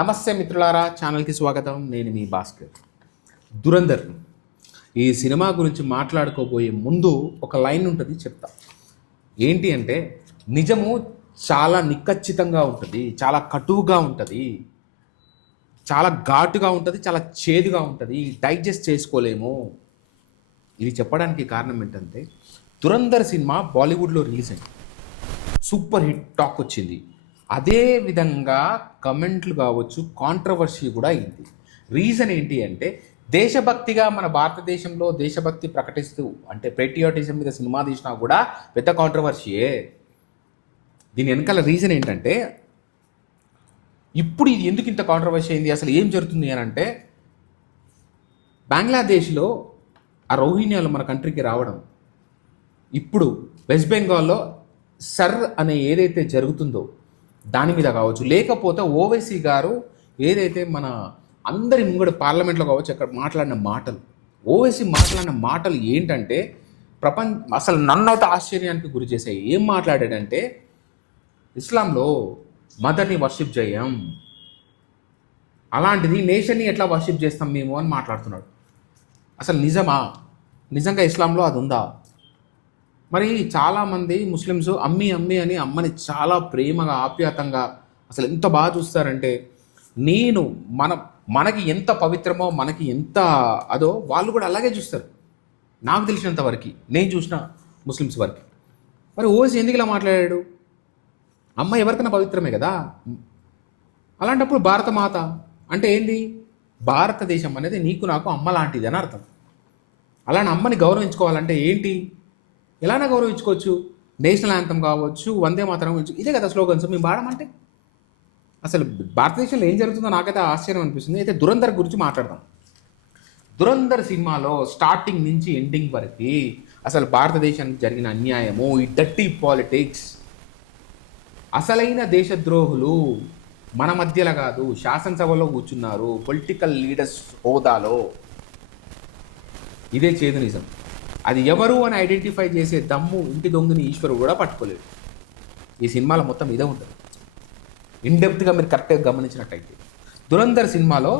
నమస్తే మిత్రులారా, ఛానల్కి స్వాగతం. నేను మీ భాస్కర్. దురంధర్ ఈ సినిమా గురించి మాట్లాడుకోబోయే ముందు ఒక లైన్ ఉంటుంది, చెప్తా. ఏంటి అంటే, నిజము చాలా నిక్కచ్చితంగా ఉంటుంది, చాలా కటువుగా ఉంటుంది, చాలా ఘాటుగా ఉంటుంది, చాలా చేదుగా ఉంటుంది, డైజెస్ట్ చేసుకోలేము. ఇది చెప్పడానికి కారణం ఏంటంటే, దురంధర్ సినిమా బాలీవుడ్లో రిలీజ్ అయింది, సూపర్ హిట్ టాక్ వచ్చింది. అదే విధంగా కమెంట్లు కావచ్చు, కాంట్రవర్సీ కూడా అయింది. రీజన్ ఏంటి అంటే, దేశభక్తిగా మన భారతదేశంలో దేశభక్తి ప్రకటిస్తూ, అంటే పేట్రియాటిజం మీద సినిమా తీసినా కూడా పెద్ద కాంట్రవర్సీయే. దీని వెనకాల రీజన్ ఏంటంటే, ఇప్పుడు ఇది ఎందుకు ఇంత కాంట్రవర్సీ అయింది, అసలు ఏం జరుగుతుంది అని అంటే, బంగ్లాదేశ్లో ఆ రోహింగ్యాలు మన కంట్రీకి రావడం, ఇప్పుడు వెస్ట్ బెంగాల్లో సర్ అనే ఏదైతే జరుగుతుందో దాని మీద కావచ్చు, లేకపోతే ఓవైసీ గారు ఏదైతే మన అందరి ముంగడు పార్లమెంట్లో కావచ్చు అక్కడ మాట్లాడిన మాటలు, ఓవైసీ మాట్లాడిన మాటలు ఏంటంటే అసలు నన్నైతే ఆశ్చర్యానికి గురి చేశాయి. ఏం మాట్లాడాడంటే, ఇస్లాంలో మదర్ని వర్షిప్ చేయం, అలాంటిది నేషన్ని ఎట్లా వర్షిప్ చేస్తాం మేము అని మాట్లాడుతున్నాడు. అసలు నిజమా? నిజంగా ఇస్లాంలో అది ఉందా? మరి చాలామంది ముస్లిమ్స్ అమ్మి అమ్మి అని అమ్మని చాలా ప్రేమగా ఆప్యాతంగా అసలు ఎంత బాగా చూస్తారంటే, నేను మనకి ఎంత పవిత్రమో, మనకి ఎంత అదో వాళ్ళు కూడా అలాగే చూస్తారు. నాకు తెలిసినంత వరకు, నేను చూసిన ముస్లిమ్స్ వరకు. మరి ఓవైసీ ఎందుకు ఇలా మాట్లాడాడు? అమ్మ ఎవరికైనా పవిత్రమే కదా. అలాంటప్పుడు భారత మాత అంటే ఏంది? భారతదేశం అనేది నీకు నాకు అమ్మ లాంటిది అని అర్థం. అలాంటి అమ్మని గౌరవించుకోవాలంటే ఏంటి? ఎలానా గౌరవించుకోవచ్చు? నేషనల్ యాంథమ్ కావచ్చు, వందే మాతరం కావచ్చు, ఇదే కదా స్లోగన్స్ మేము పాడమంటే. అసలు భారతదేశంలో ఏం జరుగుతుందో నాకైతే ఆశ్చర్యం అనిపిస్తుంది. అయితే దురంధర్ గురించి మాట్లాడదాం. దురంధర్ సినిమాలో స్టార్టింగ్ నుంచి ఎండింగ్ వరకు అసలు భారతదేశానికి జరిగిన అన్యాయము, ఈ డర్టీ పాలిటిక్స్, అసలైన దేశద్రోహులు మన మధ్యలో కాదు, శాసనసభలో కూర్చున్నారు, పొలిటికల్ లీడర్స్ హోదాలో. ఇదే చేదు నిజం. అది ఎవరు అని ఐడెంటిఫై చేసే దమ్ము ఇంటి దొంగని ఈశ్వరుడు కూడా పట్టుకోలేడు. ఈ సినిమాలో మొత్తం ఇదే ఉంటుంది. ఇన్డెప్త్గా మీరు కరెక్ట్గా గమనించినట్టయితే, దురంధర్ సినిమాలో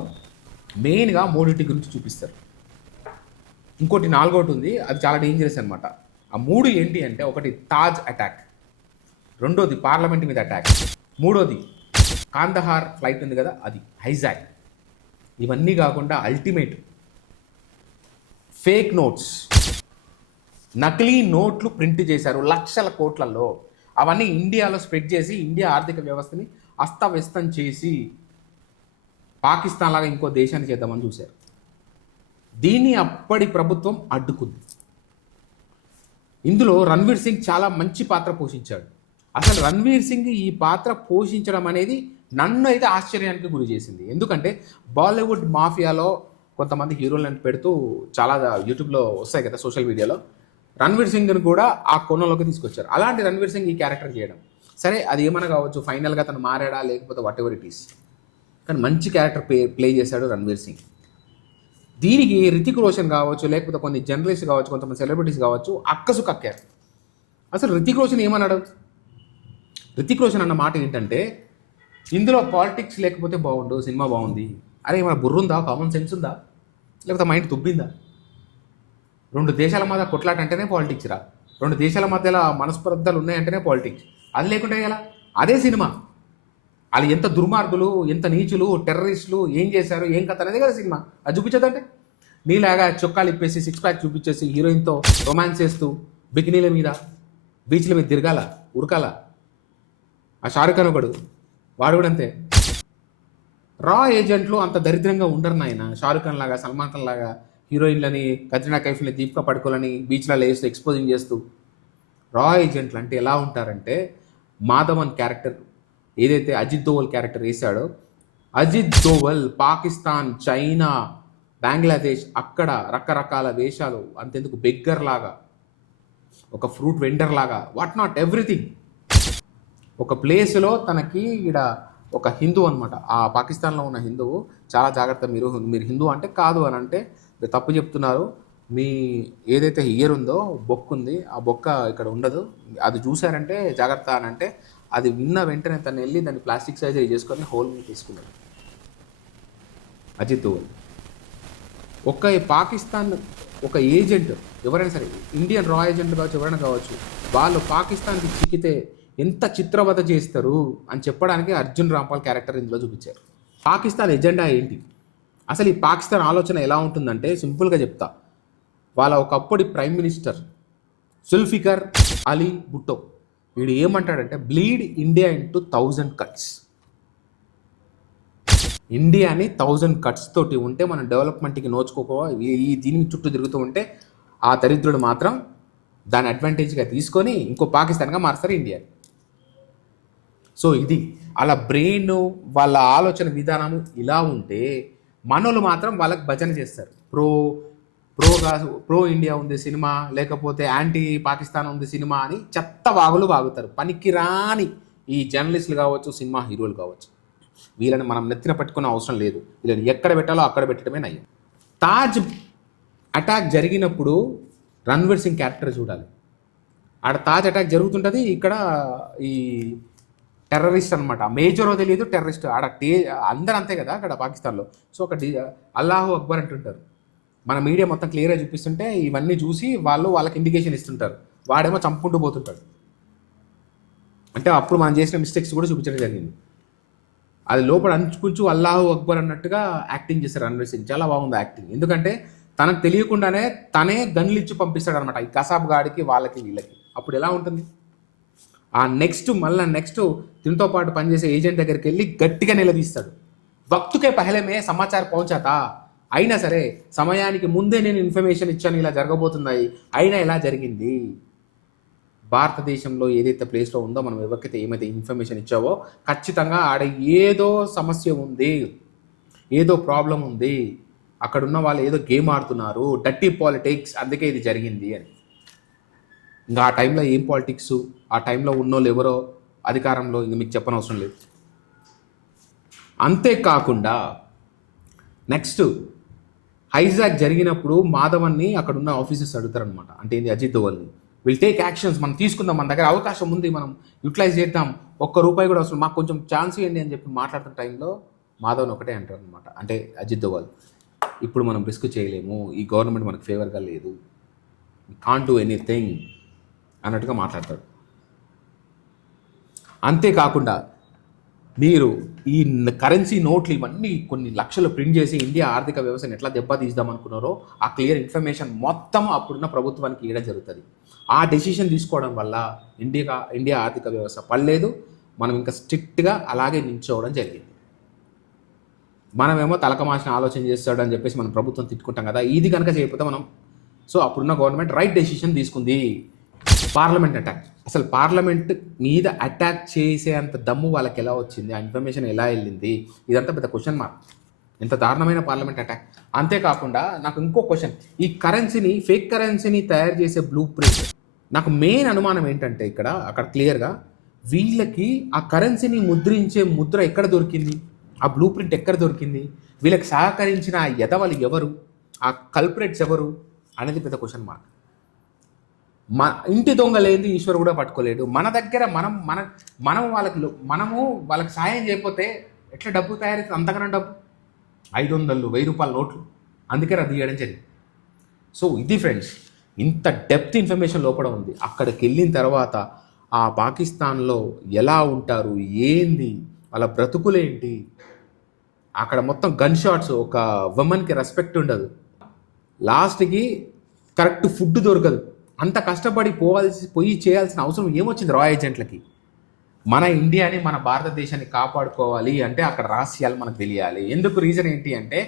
మెయిన్గా మూడింటి గురించి చూపిస్తారు. ఇంకోటి నాలుగోటి ఉంది, అది చాలా డేంజరస్ అనమాట. ఆ మూడు ఏంటి అంటే, ఒకటి తాజ్ అటాక్, రెండోది పార్లమెంట్ మీద అటాక్, మూడోది కాందహార్ ఫ్లైట్ ఉంది కదా అది హైజాక్. ఇవన్నీ కాకుండా అల్టిమేట్ ఫేక్ నోట్స్, నకిలీ నోట్లు ప్రింట్ చేశారు లక్షల కోట్లలో. అవన్నీ ఇండియాలో స్ప్రెడ్ చేసి ఇండియా ఆర్థిక వ్యవస్థని అస్తవ్యస్తం చేసి పాకిస్తాన్ లాగా ఇంకో దేశాన్ని చేద్దామని చూశారు. దీన్ని అప్పటి ప్రభుత్వం అడ్డుకుంది. ఇందులో రణ్వీర్ సింగ్ చాలా మంచి పాత్ర పోషించాడు. అసలు రణ్వీర్ సింగ్ ఈ పాత్ర పోషించడం అనేది నన్ను అయితే ఆశ్చర్యానికి గురి చేసింది. ఎందుకంటే బాలీవుడ్ మాఫియాలో కొంతమంది హీరోలను పెడుతూ చాలా యూట్యూబ్లో వస్తాయి కదా, సోషల్ మీడియాలో, రణ్వీర్ సింగ్ని కూడా ఆ కోణంలోకి తీసుకొచ్చారు. అలాంటి రణ్వీర్ సింగ్ ఈ క్యారెక్టర్ చేయడం, సరే అది ఏమైనా కావచ్చు, ఫైనల్గా తను మారాడా లేకపోతే వాట్ ఎవర్ ఇట్ ఈస్, కానీ మంచి క్యారెక్టర్ ప్లే చేశాడు రణ్వీర్ సింగ్. దీనికి రితిక్ రోషన్ కావచ్చు, లేకపోతే కొన్ని జర్నలిస్ట్ కావచ్చు, కొంతమంది సెలబ్రిటీస్ కావచ్చు అక్కసు కక్కారు. అసలు రితిక్ రోషన్ ఏమన్నాడు? రితిక్ రోషన్ అన్న మాట ఏంటంటే, ఇందులో పాలిటిక్స్ లేకపోతే బాగుండు, సినిమా బాగుంది. అరే ఏమైనా బుర్రుందా, కామన్ సెన్స్ ఉందా, లేకపోతే మైండ్ తుబ్బిందా? రెండు దేశాల మధ్య కొట్లాట అంటేనే పాలిటిక్స్ రా, రెండు దేశాల మధ్యలో మనస్పర్ధలు ఉన్నాయంటేనే పాలిటిక్స్. అది లేకుంటే ఎలా? అదే సినిమా. వాళ్ళు ఎంత దుర్మార్గులు, ఎంత నీచులు, టెర్రరిస్టులు, ఏం చేశారు, ఏం కథ అనేది కదా సినిమా. అది చూపించదంటే నీలాగా చొక్కాలు ఇప్పేసి సిక్స్ ప్యాక్ చూపించేసి హీరోయిన్తో రొమాన్స్ చేస్తూ బికినీల మీద బీచ్ల మీద తిరగాల, ఉరకాల. ఆ షారుఖ్ ఖాన్ ఒకడు, వాడు కూడా అంతే. రా ఏజెంట్లు అంత దరిద్రంగా ఉండరు నాయన. షారుఖ్ ఖాన్ లాగా, సల్మాన్ ఖాన్ లాగా హీరోయిన్లని, కత్రినా కైఫ్ని, దీపికా పడుకోలని బీచ్లలో వేస్తూ ఎక్స్పోజింగ్ చేస్తూ. రా ఏజెంట్లు అంటే ఎలా ఉంటారంటే, మాధవన్ క్యారెక్టర్ ఏదైతే అజిత్ దోవల్ క్యారెక్టర్ వేశాడో, అజిత్ దోవల్ పాకిస్తాన్, చైనా, బంగ్లాదేశ్ అక్కడ రకరకాల వేషాలు, అంతెందుకు బెగ్గర్ లాగా, ఒక ఫ్రూట్ వెండర్ లాగా, వాట్ నాట్ ఎవ్రీథింగ్. ఒక ప్లేస్లో తనకి ఈడ ఒక హిందూ అనమాట, ఆ పాకిస్తాన్లో ఉన్న హిందువు, చాలా జాగ్రత్త, మీరు హిందూ అంటే కాదు అని అంటే మీరు తప్పు చెప్తున్నారు, మీ ఏదైతే ఇయర్ ఉందో బొక్క ఉంది, ఆ బొక్క ఇక్కడ ఉండదు, అది చూసారంటే జాగ్రత్త అని అంటే, అది విన్న వెంటనే తను వెళ్ళి దాన్ని ప్లాస్టిక్ సర్జరీ చేసుకొని హోల్ తీసుకున్నాడు. అజిత్ దోవల్. ఒక పాకిస్తాన్ ఒక ఏజెంట్ ఎవరైనా సరే, ఇండియన్ రా ఏజెంట్ కావచ్చు, ఎవరైనా కావచ్చు, వాళ్ళు పాకిస్తాన్కి చిక్కితే ఎంత చిత్రవద చేస్తారు అని చెప్పడానికి అర్జున్ రాంపాల్ క్యారెక్టర్ ఇందులో చూపించారు. పాకిస్తాన్ ఎజెండా ఏంటి, అసలు ఈ పాకిస్తాన్ ఆలోచన ఎలా ఉంటుందంటే సింపుల్గా చెప్తా. వాళ్ళ ఒకప్పటి ప్రైమ్ మినిస్టర్ జుల్ఫికర్ అలీ భుట్టో వీడు ఏమంటాడంటే బ్లీడ్ ఇండియా ఇంటూ 1000 కట్స్. ఇండియాని 1000 కట్స్ తోటి ఉంటే మనం డెవలప్మెంట్కి నోచుకోకో ఈ దీని చుట్టూ తిరుగుతూ ఉంటే ఆ దరిద్రుడు మాత్రం దాని అడ్వాంటేజ్గా తీసుకొని ఇంకో పాకిస్తాన్గా మారుస్తారు ఇండియా. సో ఇది అలా బ్రెయిన్ వాళ్ళ ఆలోచన విధానము ఇలా ఉంటే మనోళ్ళు మాత్రం వాళ్ళకి భజన చేస్తారు. ప్రో ఇండియా ఉంది సినిమా, లేకపోతే యాంటీ పాకిస్తాన్ ఉంది సినిమా అని చెత్త వాగులు వాగుతారు. పనికిరాని ఈ జర్నలిస్టులు కావచ్చు, సినిమా హీరోలు కావచ్చు, వీళ్ళని మనం నెత్తిన పెట్టుకునే అవసరం లేదు. వీళ్ళని ఎక్కడ పెట్టాలో అక్కడ పెట్టడమే నయ్యం. తాజ్ అటాక్ జరిగినప్పుడు రణ్వీర్ సింగ్ క్యారెక్టర్ చూడాలి. ఆడ తాజ్ అటాక్ జరుగుతుంటుంది, ఇక్కడ ఈ టెర్రరిస్ట్ అనమాట, మేజరో తెలియదు టెర్రరిస్ట్ ఆడ అందరూ అంతే కదా అక్కడ పాకిస్తాన్లో. సో ఒక అల్లాహు అక్బర్ అంటుంటారు. మన మీడియా మొత్తం క్లియర్గా చూపిస్తుంటే ఇవన్నీ చూసి వాళ్ళకి ఇండికేషన్ ఇస్తుంటారు, వాడేమో చంపుకుంటూ పోతుంటాడు. అంటే అప్పుడు మనం చేసిన మిస్టేక్స్ కూడా చూపించడం జరిగింది. అది లోపల అంచుకుంచు అల్లాహు అక్బర్ అన్నట్టుగా యాక్టింగ్ చేస్తారు రణ్వీర్ సింగ్. చాలా బాగుంది యాక్టింగ్, ఎందుకంటే తనకు తెలియకుండానే తనే గన్లు ఇచ్చి పంపిస్తాడు అనమాట ఈ కసాబ్ గాడికి, వాళ్ళకి వీళ్ళకి. అప్పుడు ఎలా ఉంటుంది? ఆ నెక్స్ట్ దీంతో పాటు పనిచేసే ఏజెంట్ దగ్గరికి వెళ్ళి గట్టిగా నిలదీస్తాడు. వక్తుకే పహలేమే సమాచారం పਹੁంచాతా, అయినా సరే సమయానికి ముందే నేను ఇన్ఫర్మేషన్ ఇచ్చాను ఇలా జరగబోతున్నాయి, అయినా ఎలా జరిగింది? భారతదేశంలో ఏదైతే ప్లేస్లో ఉందో మనం ఎవరికైతే ఏమైతే ఇన్ఫర్మేషన్ ఇచ్చావో ఖచ్చితంగా ఆడ ఏదో సమస్య ఉంది, ఏదో ప్రాబ్లం ఉంది, అక్కడున్న వాళ్ళు ఏదో గేమ్ ఆడుతున్నారు, డర్టీ పాలిటిక్స్, అందుకే ఇది జరిగింది అని. ఇంకా ఆ టైంలో ఏం పాలిటిక్స్, ఆ టైంలో ఉన్నోళ్ళు ఎవరో అధికారంలో, ఇంక మీకు చెప్పనవసరం లేదు. అంతేకాకుండా నెక్స్ట్ హైజాక్ జరిగినప్పుడు మాధవన్ని అక్కడున్న ఆఫీసర్స్ అడుగుతారనమాట. అంటే ఏంది, అజిత్ దోవల్ని, విల్ టేక్ యాక్షన్స్, మనం తీసుకుందాం, మన దగ్గర అవకాశం ఉంది, మనం యూటిలైజ్ చేద్దాం, ₹1 కూడా అవసరం, మాకు కొంచెం ఛాన్స్ ఇవ్వండి అని చెప్పి మాట్లాడుతున్న టైంలో మాధవన్ ఒకటే అంటారు అనమాట. అంటే అజిత్ దోవల్, ఇప్పుడు మనం రిస్క్ చేయలేము, ఈ గవర్నమెంట్ మనకు ఫేవర్గా లేదు, కాంట్ డూ ఎనీథింగ్ అన్నట్టుగా మాట్లాడతాడు. అంతేకాకుండా మీరు ఈ కరెన్సీ నోట్లు ఇవన్నీ కొన్ని లక్షలు ప్రింట్ చేసి ఇండియా ఆర్థిక వ్యవస్థను ఎట్లా దెబ్బతీద్దాం అనుకున్నారో ఆ క్లియర్ ఇన్ఫర్మేషన్ మొత్తం అప్పుడున్న ప్రభుత్వానికి ఇవ్వడం జరుగుతుంది. ఆ డెసిషన్ తీసుకోవడం వల్ల ఇండియా ఆర్థిక వ్యవస్థ పడలేదు, మనం ఇంకా స్ట్రిక్ట్గా అలాగే నిల్చోవడం జరిగింది. మనమేమో తలకమాసిన ఆలోచన చేస్తాడని చెప్పేసి మనం ప్రభుత్వం తిట్టుకుంటాం కదా, ఇది కనుక చేయకపోతే మనం. సో అప్పుడున్న గవర్నమెంట్ రైట్ డెసిషన్ తీసుకుంది. పార్లమెంట్ అటాక్, అసలు పార్లమెంట్ మీద అటాక్ చేసేంత దమ్ము వాళ్ళకి ఎలా వచ్చింది, ఆ ఇన్ఫర్మేషన్ ఎలా వెళ్ళింది, ఇదంతా పెద్ద క్వశ్చన్ మార్క్. ఎంత దారుణమైన పార్లమెంట్ అటాక్. అంతేకాకుండా నాకు ఇంకో క్వశ్చన్, ఈ కరెన్సీని, ఫేక్ కరెన్సీని తయారు చేసే బ్లూ ప్రింట్, నాకు మెయిన్ అనుమానం ఏంటంటే అక్కడ క్లియర్గా వీళ్ళకి ఆ కరెన్సీని ముద్రించే ముద్ర ఎక్కడ దొరికింది, ఆ బ్లూ ప్రింట్ ఎక్కడ దొరికింది, వీళ్ళకి సహకరించిన ఆ ఎదవలు ఎవరు, ఆ కల్పరేట్స్ ఎవరు అనేది పెద్ద క్వశ్చన్ మార్క్. ఇంటి దొంగ లేని ఈశ్వరు కూడా పట్టుకోలేడు. మన దగ్గర మనము వాళ్ళకి సాయం చేయకపోతే ఎట్లా డబ్బు తయారైతుంది, అంతకన్నా డబ్బు 500, ₹1000 నోట్లు, అందుకే రద్దు చేయడం జరిగింది. సో ఇది ఫ్రెండ్స్, ఇంత డెప్త్ ఇన్ఫర్మేషన్ లోపల ఉంది. అక్కడికి వెళ్ళిన తర్వాత ఆ పాకిస్తాన్లో ఎలా ఉంటారు, ఏంది వాళ్ళ బ్రతుకులేంటి, అక్కడ మొత్తం గన్ షాట్స్, ఒక ఉమెన్కి రెస్పెక్ట్ ఉండదు, లాస్ట్కి కరెక్ట్ ఫుడ్ దొరకదు. అంత కష్టపడి పోయి చేయాల్సిన అవసరం ఏమొచ్చింది రా ఏజెంట్లకి? మన ఇండియాని, మన భారతదేశాన్ని కాపాడుకోవాలి అంటే అక్కడ రహస్యాలు మనకు తెలియాలి. ఎందుకు, రీజన్ ఏంటి అంటే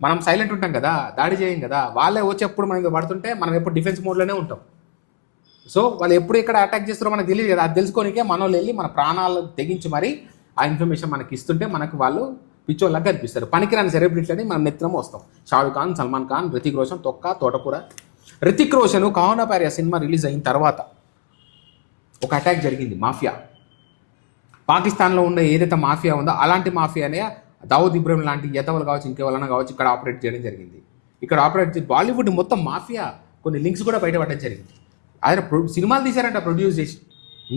మనం సైలెంట్ ఉంటాం కదా, దాడి చేయం కదా, వాళ్ళే వచ్చేప్పుడు మనం పడుతుంటే మనం ఎప్పుడు డిఫెన్స్ మోడ్లోనే ఉంటాం. సో వాళ్ళు ఎప్పుడు ఇక్కడ అటాక్ చేస్తారో మనకు తెలియదు కదా, అది తెలుసుకోనికే మన వాళ్ళు వెళ్ళి మన ప్రాణాలు తెగించి మరి ఆ ఇన్ఫర్మేషన్ మనకి ఇస్తుంటే మనకు వాళ్ళు పిచ్చోళ్ళగా కనిపిస్తారు. పనికిరాని సెలబ్రిటీలని మనం నెత్తిన వస్తాం. షారుఖ్ ఖాన్, సల్మాన్ ఖాన్, రితిక్ రోషన్, తోటకూర. రితిక్ రోషన్ కౌనా ప్యారియా సినిమా రిలీజ్ అయిన తర్వాత ఒక అటాక్ జరిగింది, మాఫియా. పాకిస్తాన్లో ఉన్న ఏదైతే మాఫియా ఉందో అలాంటి మాఫియానే దావుద్ ఇబ్రహీం లాంటి ఎతవలు కావచ్చు, ఇంకెవరైనా కావచ్చు, ఇక్కడ ఆపరేట్ చేయడం జరిగింది. ఇక్కడ బాలీవుడ్ మొత్తం మాఫియా కొన్ని లింక్స్ కూడా బయటపడడం జరిగింది. ఆయన సినిమాలు తీశారంట ప్రొడ్యూస్ చేసి,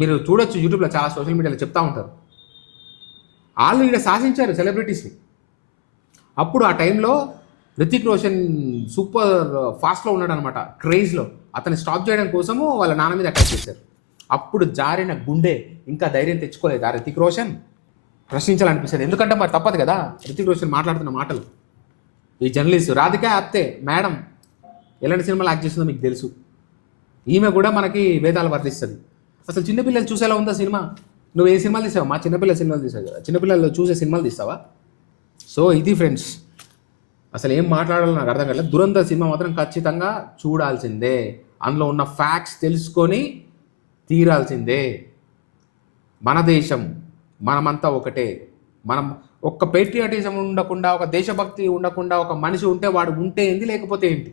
మీరు చూడొచ్చు యూట్యూబ్లో, చాలా సోషల్ మీడియాలో చెప్తా ఉంటారు. వాళ్ళు ఇక్కడ శాసించారు సెలబ్రిటీస్ని. అప్పుడు ఆ టైంలో రితిక్ రోషన్ సూపర్ ఫాస్ట్లో ఉన్నాడు అనమాట, క్రేజ్లో. అతన్ని స్టాప్ చేయడం కోసము వాళ్ళ నాన్న మీద అటాక్ చేశారు. అప్పుడు జారిన గుండె ఇంకా ధైర్యం తెచ్చుకోలేదు ఆ రితిక్ రోషన్. ప్రశ్నించాలనిపిస్తుంది, ఎందుకంటే మరి తప్పదు కదా రితిక్ రోషన్ మాట్లాడుతున్న మాటలు. ఈ జర్నలిస్ట్ రాధికా ఆప్తే మేడం ఎలాంటి సినిమాలు యాక్ట్ చేస్తుందో మీకు తెలుసు. ఈమె కూడా మనకి వేదాలు వర్తిస్తుంది. అసలు చిన్నపిల్లలు చూసేలా ఉందా సినిమా? నువ్వు ఏ సినిమాలు తీసావు? మా చిన్నపిల్లల సినిమాలు తీసావు కదా, చిన్నపిల్లలు చూసే సినిమాలు తీస్తావా? సో ఇది ఫ్రెండ్స్, అసలు ఏం మాట్లాడాలో నాకు అర్థం కాలేదు. దురంధర్ సినిమా మాత్రం ఖచ్చితంగా చూడాల్సిందే. అందులో ఉన్న ఫ్యాక్ట్స్ తెలుసుకొని తీరాల్సిందే. మన దేశం, మనమంతా ఒకటే. మనం ఒక్క పేట్రియాటిజం ఉండకుండా, ఒక దేశభక్తి ఉండకుండా, ఒక మనిషి ఉంటే వాడు ఉంటే ఏంది, లేకపోతే ఏంటి?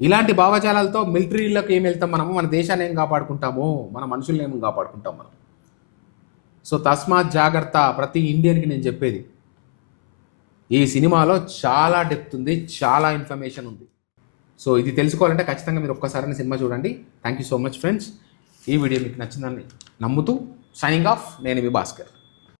ఇలాంటి భావజాలాలతో మిలిటరీలకు ఏం వెళ్తాం మనము? మన దేశాన్ని ఏం కాపాడుకుంటాము? మన మనుషుల్ని ఏం కాపాడుకుంటాం మనం? సో తస్మాత్ జాగ్రత్త, ప్రతి ఇండియన్కి నేను చెప్పేది. ఈ సినిమాలో చాలా డెప్త్ ఉంది, చాలా ఇన్ఫర్మేషన్ ఉంది. సో ఇది తెలుసుకోవాలంటే ఖచ్చితంగా మీరు ఒక్కసారి సినిమా చూడండి. Thank you so much friends. ఈ వీడియో మీకు నచ్చిందని నమ్ముతూ సైనింగ్ ఆఫ్, నేను మీ భాస్కర్.